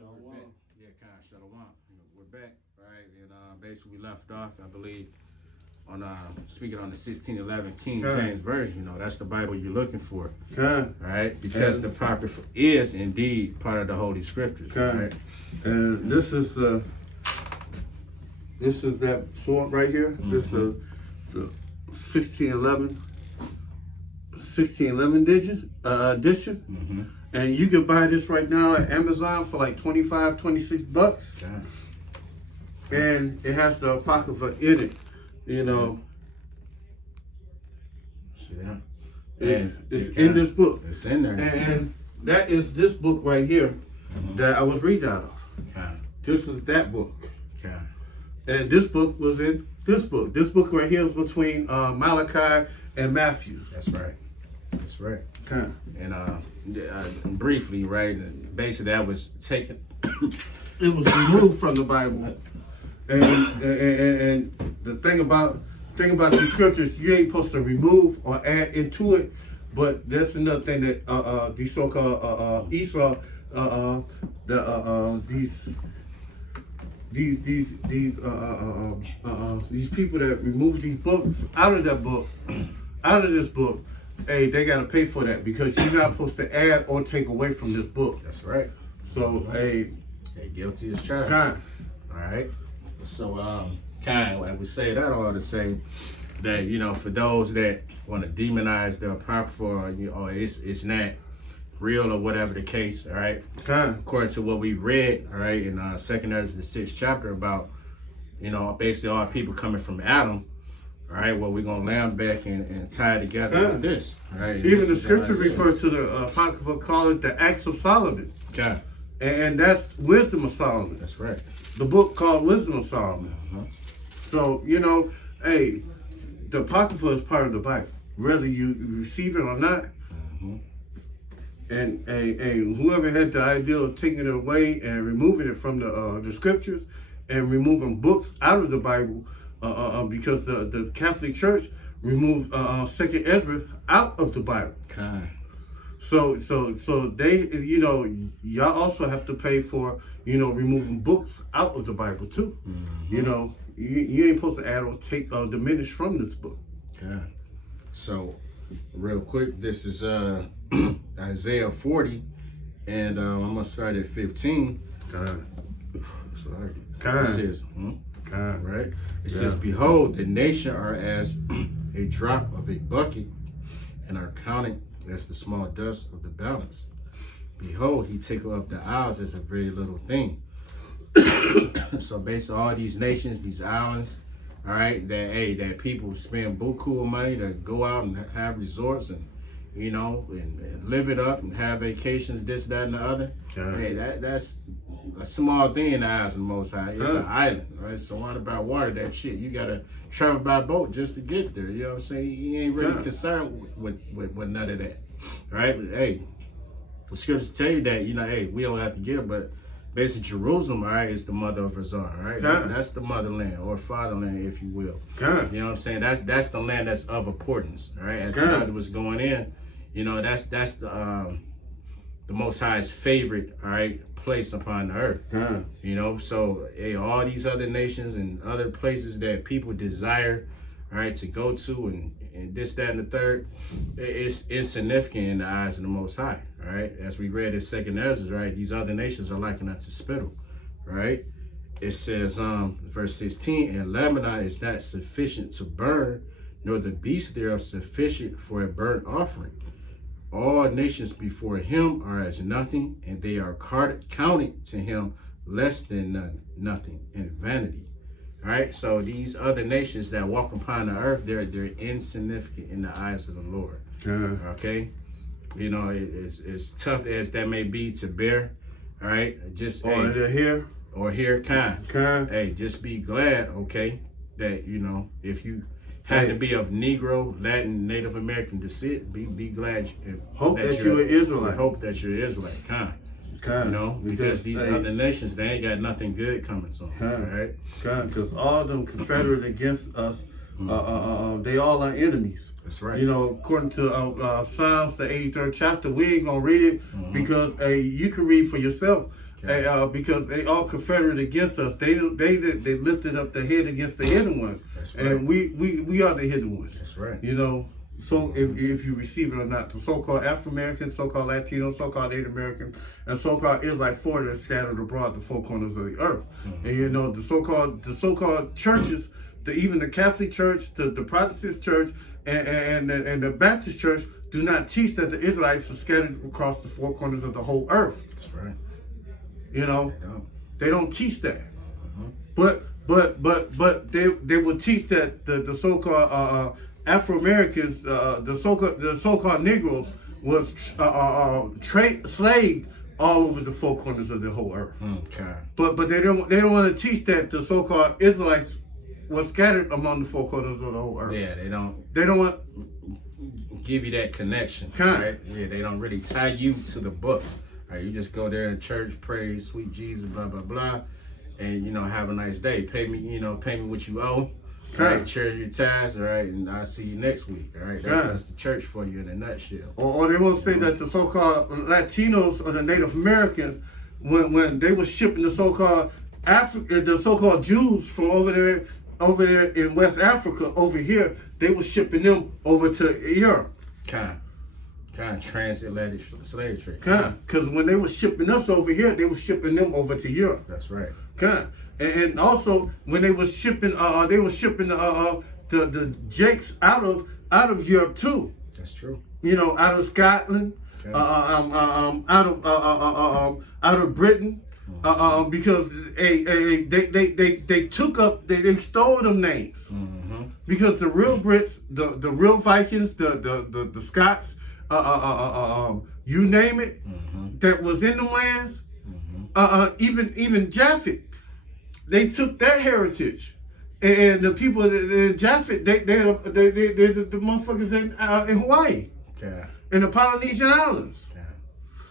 Shalom. Yeah, kind of shalom. We're back, right? And basically we left off, I believe, on speaking on the 1611 King James Version. That's the Bible you're looking for, right? Because the Apocrypha is indeed part of the Holy Scriptures, right? And this is that sword right here. This is the 1611 edition. And you can buy this right now at Amazon for like $25-26. And it has the Apocrypha in it. It's in this book. It's in there. And that is this book right here that I was reading out of. This is that book. And this book was in this book. This book right here was between Malachi and Matthew. That's right. That's right. And briefly, right, basically that was taken. It was removed from the Bible. And the thing about these scriptures, you ain't supposed to remove or add into it. But that's another thing that these so-called Esau, these people that remove these books out of that book, out of this book, hey, they gotta pay for that because you're not supposed to add or take away from this book. That's right. So, hey, guilty as charged. All right. So, like we say that all to say that for those that want to demonize the Apocrypha, or it's not real or whatever the case, all right. According to what we read, all right, in 2 Ezra the 6th chapter about basically all people coming from Adam. All right, well, we're going to land back and tie it together with this. Right? Even the scripture refers to the Apocrypha, call it the Acts of Solomon. And that's Wisdom of Solomon. That's right. The book called Wisdom of Solomon. So, hey, the Apocrypha is part of the Bible, whether you receive it or not. And whoever had the idea of taking it away and removing it from the scriptures and removing books out of the Bible, because the Catholic Church removed 2 Ezra out of the Bible. So they, y'all also have to pay for, removing books out of the Bible too. You ain't supposed to add or take or diminish from this book. So, real quick, this is Isaiah 40, and I'm gonna start at 15. Sorry. It says, right? It says, "Behold, the nation are as a drop of a bucket, and are counted as the small dust of the balance. Behold, he taketh up the isles as a very little thing." So basically all these nations, these islands, all right, that people spend buku of money to go out and have resorts and and live it up and have vacations, this, that, and the other. Hey, that's a small thing in the eyes of the Most High. It's an island, right? So what about water? That shit, you gotta travel by boat just to get there. You know what I'm saying? You ain't really concerned with none of that, right? But hey, the scriptures tell you that hey, we don't have to give, but basically Jerusalem, all right, is the mother of us all, right? That's the motherland or fatherland, if you will. You know what I'm saying? That's the land that's of importance, all right? As the brother was going in, that's the Most High's favorite, all right, place upon the earth. So hey, all these other nations and other places that people desire, all right, to go to and this, that, and the third, it's insignificant in the eyes of the Most High, all right? As we read in 2 Ezra, right, these other nations are likened unto spittle, right? It says, verse 16, "And Lebanon is not sufficient to burn, nor the beasts thereof sufficient for a burnt offering. All nations before him are as nothing, and they are counted to him less than nothing and vanity." All right, so these other nations that walk upon the earth, they're insignificant in the eyes of the Lord. Okay, as tough as that may be to bear. All right, just here. Hey, just be glad, okay, that if you have to be of Negro, Latin, Native American descent, be glad. Hope that you're an Israelite. Hope that you're an Israelite. Because these other nations, they ain't got nothing good coming to them, right? Because all of them confederate against us, they all are enemies. That's right. According to Psalms, the 83rd chapter, we ain't gonna read it because you can read for yourself. because they all confederate against us. They lifted up the head against the hidden ones. That's right. And we are the hidden ones. That's right. You know, so if you receive it or not, the so-called Afro-American, so-called Latino, so-called Native American, and so-called Israelite foreigners scattered abroad the four corners of the earth. And you know, the so-called churches, even the Catholic Church, the Protestant Church, and the Baptist Church do not teach that the Israelites are scattered across the four corners of the whole earth. That's right. You know, they don't teach that. But they will teach that the so-called Afro-Americans, the so-called Negroes was slaved all over the four corners of the whole earth. Okay. But they don't want to teach that the so-called Israelites were scattered among the four corners of the whole earth. Yeah, they don't want give you that connection, Kind. right? Yeah, they don't really tie you to the book. Right? You just go there in church, pray, sweet Jesus, blah blah blah, and you know, have a nice day. Pay me what you owe. Right, cherish your tithes, all right, and I'll see you next week, all right? That's the church for you in a nutshell. Or they will say that the so-called Latinos or the Native Americans, when they were shipping the so-called Jews from over there in West Africa over here, they were shipping them over to Europe. Kind of transatlantic slave trade. Because when they were shipping us over here, they were shipping them over to Europe. That's right. And also when they were shipping, the Jakes out of Europe too. That's true. You know, out of Scotland, out of Britain, because they stole them names. Because the real Brits, the real Vikings, the Scots, you name it, that was in the lands, even Japhet, they took that heritage, and the people in Japhet, they're the motherfuckers in Hawaii, in the Polynesian Islands,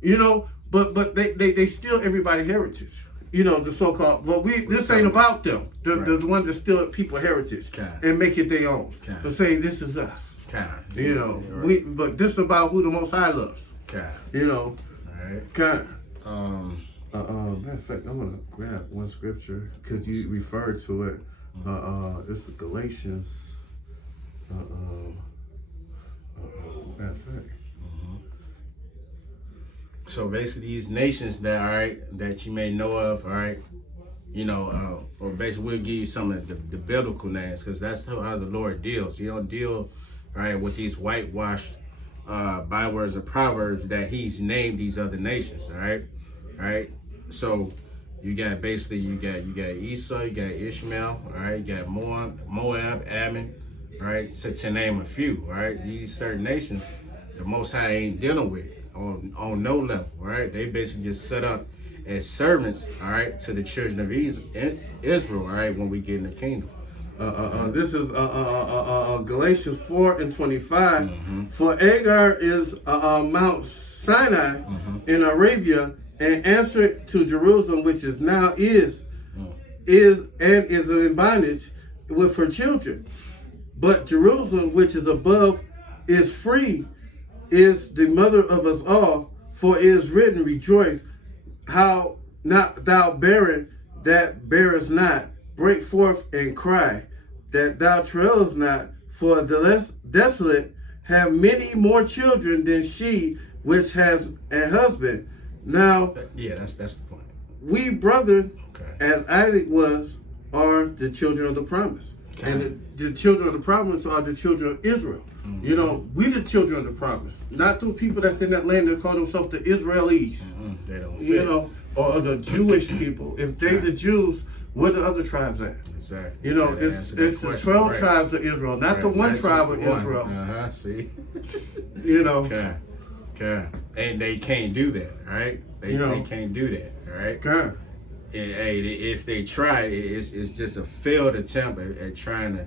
you know. But they steal everybody's heritage. You know, the so-called, this ain't about them. The ones that steal people heritage and make it their own. But say, this is us. You know, but this is about who the Most High loves. You know. Matter of fact, I'm going to grab one scripture because you referred to it. This is Galatians. Matter of fact. So basically, these nations that you may know of, you know, or basically we'll give you some of the biblical names, because that's how the Lord deals. He don't deal, with these whitewashed bywords or proverbs that He's named these other nations. All right. So you got Esau, you got Ishmael, all right. You got Moab, Ammon, right. To name a few, right. These certain nations, the Most High ain't dealing with on no level, right? They basically just set up as servants, all right, to the children of Israel, all right, when we get in the kingdom. This is Galatians 4:25. For Agar is Mount Sinai in Arabia, and answer to Jerusalem, which is now is in bondage with her children. But Jerusalem, which is above, is free, is the mother of us all. For it is written, rejoice, how not thou barren that bearest not, break forth and cry, that thou travailest not, for the less desolate have many more children than she which has a husband. Now, that's the point. We brethren, as Isaac was, are the children of the promise. And the children of the promise are the children of Israel. You know, we the children of the promise. Not the people that's in that land that call themselves the Israelis. They don't fit. You know, or the Jewish people. If they the Jews, where the other tribes at? Exactly. You know, it's the 12 tribes of Israel, not the one tribe of Israel. See? You know. And they can't do that, right? They can't do that, right? If they try, it's just a failed attempt at trying to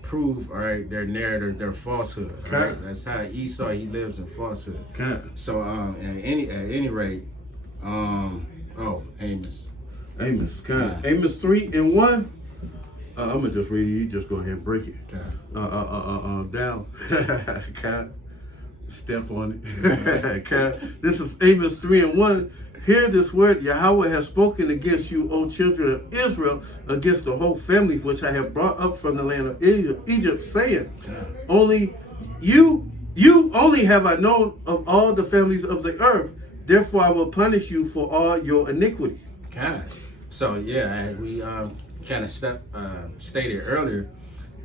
prove, their narrative, their falsehood, right? That's how Esau, he lives in falsehood. So, at any rate, Amos. Amos 3:1. I'm gonna just read it. You just go ahead and break it. Down. Step on it. This is Amos 3:1. Hear this word, Yahweh has spoken against you, O children of Israel, against the whole family which I have brought up from the land of Egypt, saying, only you only have I known of all the families of the earth, therefore I will punish you for all your iniquity. God. So yeah, as we kind of stated earlier,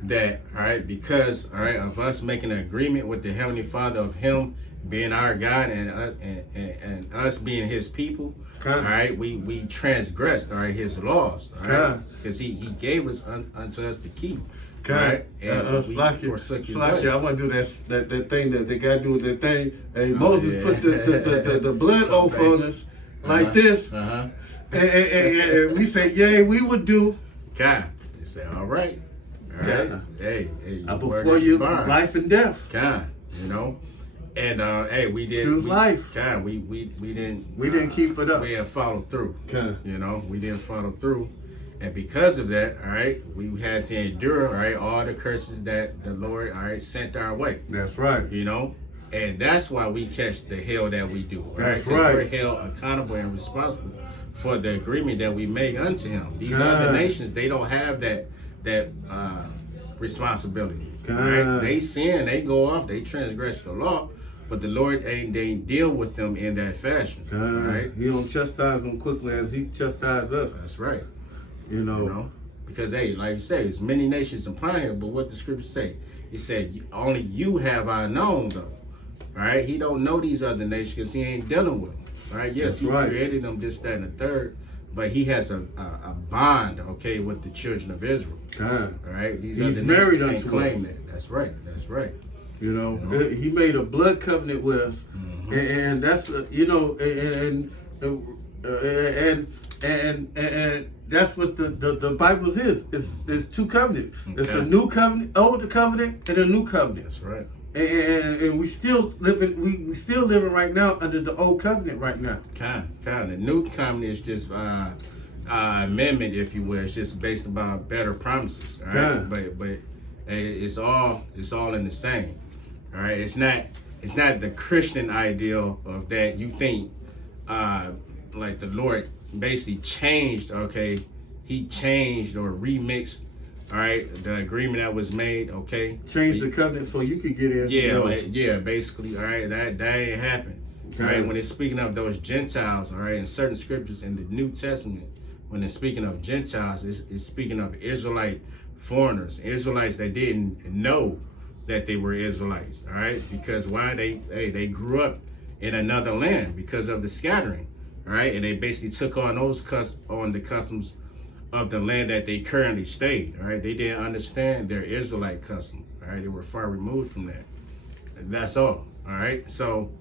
that all right, because all right of us making an agreement with the Heavenly Father, of Him being our God and us being His people, all right, we transgressed all right His laws, all right, because He gave us unto us to keep. Right, and we forsook His way. I want to do that thing that they got to do with that thing. Hey, Moses put the blood oath on us like this, and we say, "Yay, we would do." God, they say, "All right, all right, hey, before you, life and death." God, you know, and hey, we didn't choose life. God, we didn't keep it up. We didn't follow through. You know, we didn't follow through. And because of that, all right, we had to endure, all right, all the curses that the Lord, all right, sent our way. That's right. You know, and that's why we catch the hell that we do. That's right. We're held accountable and responsible for the agreement that we make unto Him. These other nations, they don't have that responsibility. Right? They sin, they go off, they transgress the law, but the Lord they deal with them in that fashion. Right? He don't chastise them quickly as He chastises us. That's right. You know, because hey, like you say, it's many nations upon here, but what the scriptures say, He said, only you have I known though. Right? He don't know these other nations because He ain't dealing with them. Right? Yes, He created them, this, that, and the third, but He has a bond, okay, with the children of Israel. Right? These He's other married nations can't claim us. that. That's right. That's right. You know, He made a blood covenant with us, and that's and that's what the Bible is. It's two covenants. Okay. It's a new covenant, old covenant, and a new covenant. That's right. And we still living. We still living right now under the old covenant right now. Kind. The new covenant is just amendment, if you will. It's just based upon better promises. All right. But it's all in the same. All right. It's not the Christian ideal of that. You think like the Lord basically changed, okay, He changed or remixed, all right, the agreement that was made, okay, changed the covenant so you could get in. Yeah, basically, all right, that ain't happened. All right, when it's speaking of those Gentiles, all right, in certain scriptures in the New Testament, when it's speaking of Gentiles, it's speaking of Israelite foreigners, Israelites that didn't know that they were Israelites, all right, because why they grew up in another land because of the scattering. All right, and they basically took on the customs of the land that they currently stayed. All right, they didn't understand their Israelite custom. All right, they were far removed from that. And that's all. All right, so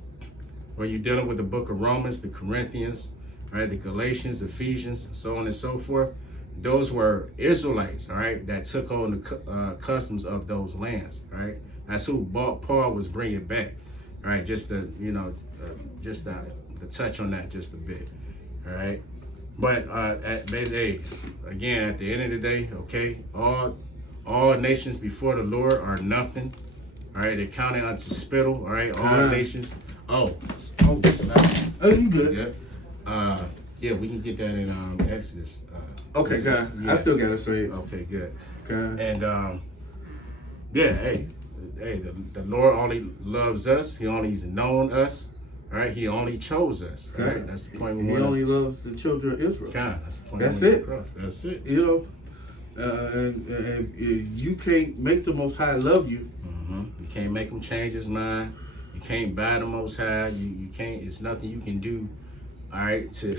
when you're dealing with the book of Romans, the Corinthians, all right, the Galatians, Ephesians, so on and so forth, those were Israelites. All right, that took on the customs of those lands. All right, that's who Paul was bringing back. All right, just to touch on that just a bit, all right? But at the end of the day, okay, all nations before the Lord are nothing, all right? They're counted unto spittle, all right? All nations. Oh, you good? Yeah, we can get that in Exodus. Okay, guys, I still gotta say it. Okay, good. Okay. And the Lord only loves us. He only has known us. All right, He only chose us. All right, that's the point. He only loves the children of Israel. That's the point. That's it. That's it. You know, and you can't make the Most High love you. You can't make Him change His mind. You can't buy the Most High. You can't. It's nothing you can do. All right, to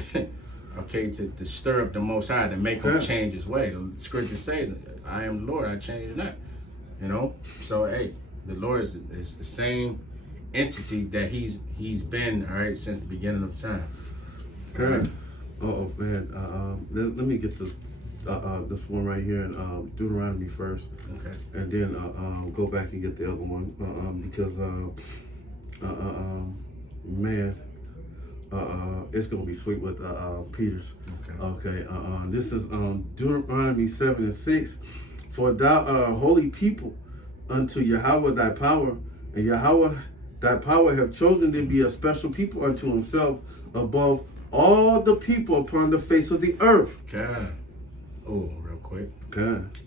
stir up the Most High to make Him change His way. The scriptures say, "I am the Lord. I change not." You know. So hey, the Lord is the same entity that he's been, all right, since the beginning of time. Okay. Right. Oh man. Let me get this one right here in Deuteronomy first. Okay. And then go back and get the other one because man, it's gonna be sweet with Peter's. Okay. This is Deuteronomy 7:6. For thou art a holy people unto Yahweh thy power, and Yahweh thy power have chosen to be a special people unto Himself above all the people upon the face of the earth. God. Oh, real quick. God.